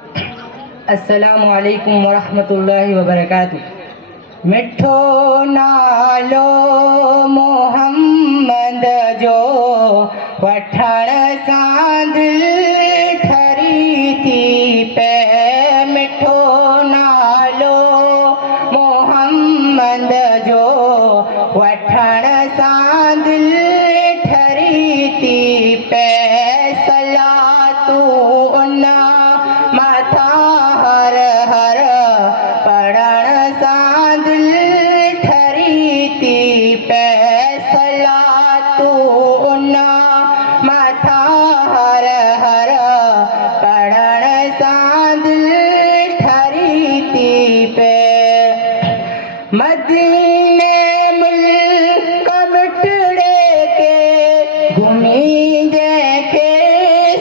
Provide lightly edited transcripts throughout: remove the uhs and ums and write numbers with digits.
अस्सलामु अलैकुम वरहमतुल्लाहि वबरकातुहू। मिठो नालो मोहम्मद जो वठण सां दिल ठरी थी पे। मिठो नालो मोहम्मद जो वठण सां दिल ठरी थी पे। सलातू उन मथा हर हर पढ़ण सां दिल ठरी थी पे। सलातू उन मथा हर हर पढ़ण सां दिल ठरी थी पे। मदीने मुल्क मिठड़े के घुमी जंहिंखे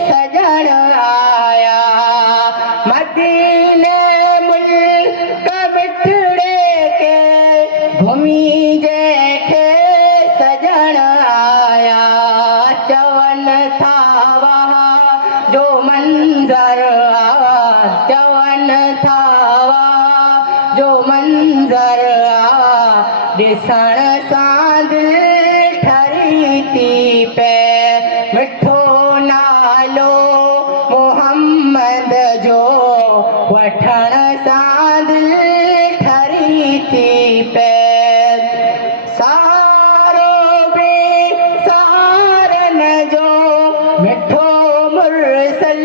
सजण आया। मदीने मुल्क मिठड़े के घुमी जंहिंखे सजण आया। चवन था वहाँ जो मंज़र आ, चवन था वहाँ जो मंज़र आ, ॾिसण सां दिल ठरी थी पे। मिठो नालो मोहम्मद जो वठण सां दिल ठरी थी पे। सहारो बेसहारन जो मिठो मुरसल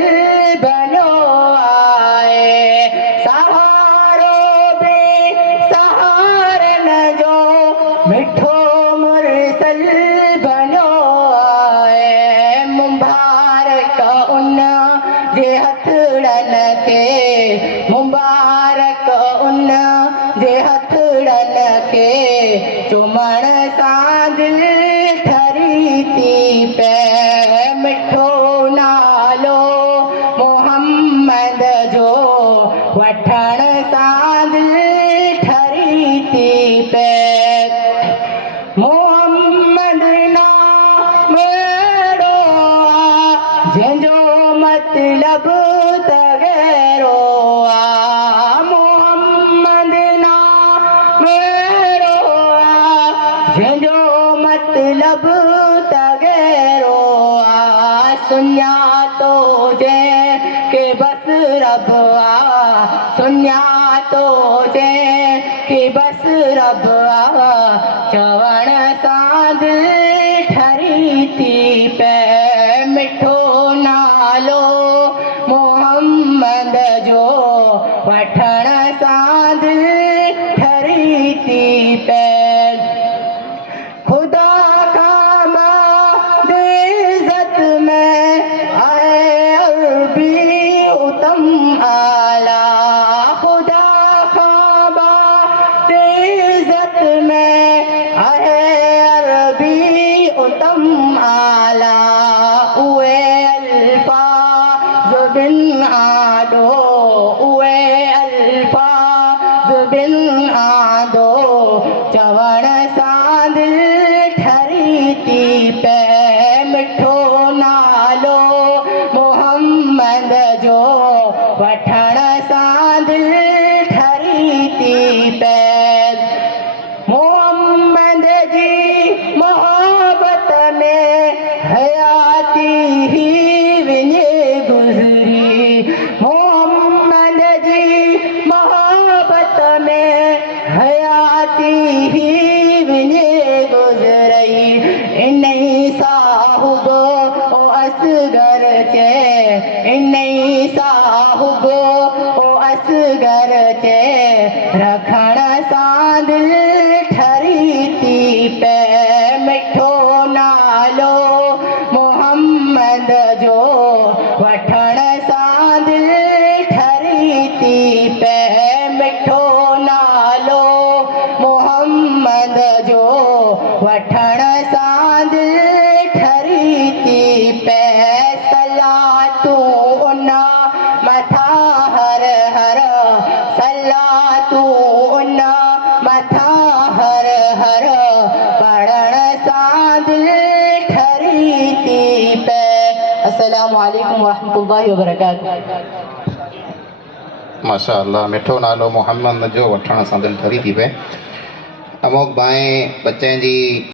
बनो आहे। सहारो बेसहारन जो मिठो मुरसल बनो आहे। मुबारक उन जे हथड़न खे, मुबारक उन जे हथड़न खे चुमण सां दिल ठरी थी पे। मिठो नालो मोहम्मद जो वठण सां दिल ठरी थी पे। मोहम्मद नाम अहिड़ो आ जंहिंजो मतलब तगेरो आ। मोहम्मद नाम अहिड़ो आ जंहिंजो मतलब तगेरो आ। सुञातो जंहिंखे बस रब आ, सुञातो जंहिंखे बस रब आ, चवण सां दिल ठरी थी पे। मिठो नालो मोहम्मद जो वठण सां दिल ठरी थी पे। खुदा का बाद इज्जत में आए अरबी उत्तम आला। खुदा का बाद इज्जत में आए अरबी उत्तम आला। उए अल्फाज़ बिन आदो, उए अल्फाज़ बिन आदो, चवण सां दिल ठरी थी पे। मिठो नालो मोहम्मद जो वठण सां दिल ठरी थी पे। मोहम्मद जी मोहब्बत में हयाती ही विञे गुज़री। मोहम्मद जी मोहब्बत में हयाती ही विञे गुज़रई। इन्ही साहुबो ओ असगर चे, इन्ही साहुबो ओ असगर चे, रखण सां दिल ठरी थी पे। मिठो नालो मोहम्मद जो वठण सां दिल ठरी थी पे। मिठो नालो मोहम्मद जो वठण सां दिल ठरी थी पे। सलातू उन मथा हर हर, सलातू उन मथा हर हर पढ़ण सां दिल ठरी थी पे। अस्सलामु अलैकुम वरहमतुल्लाहि वबरकातुहू। माशाअल्लाह मिठो नालो मोहम्मद जो वठण सां दिलि ठरी थी पए। अमोक भाई बच्चे जी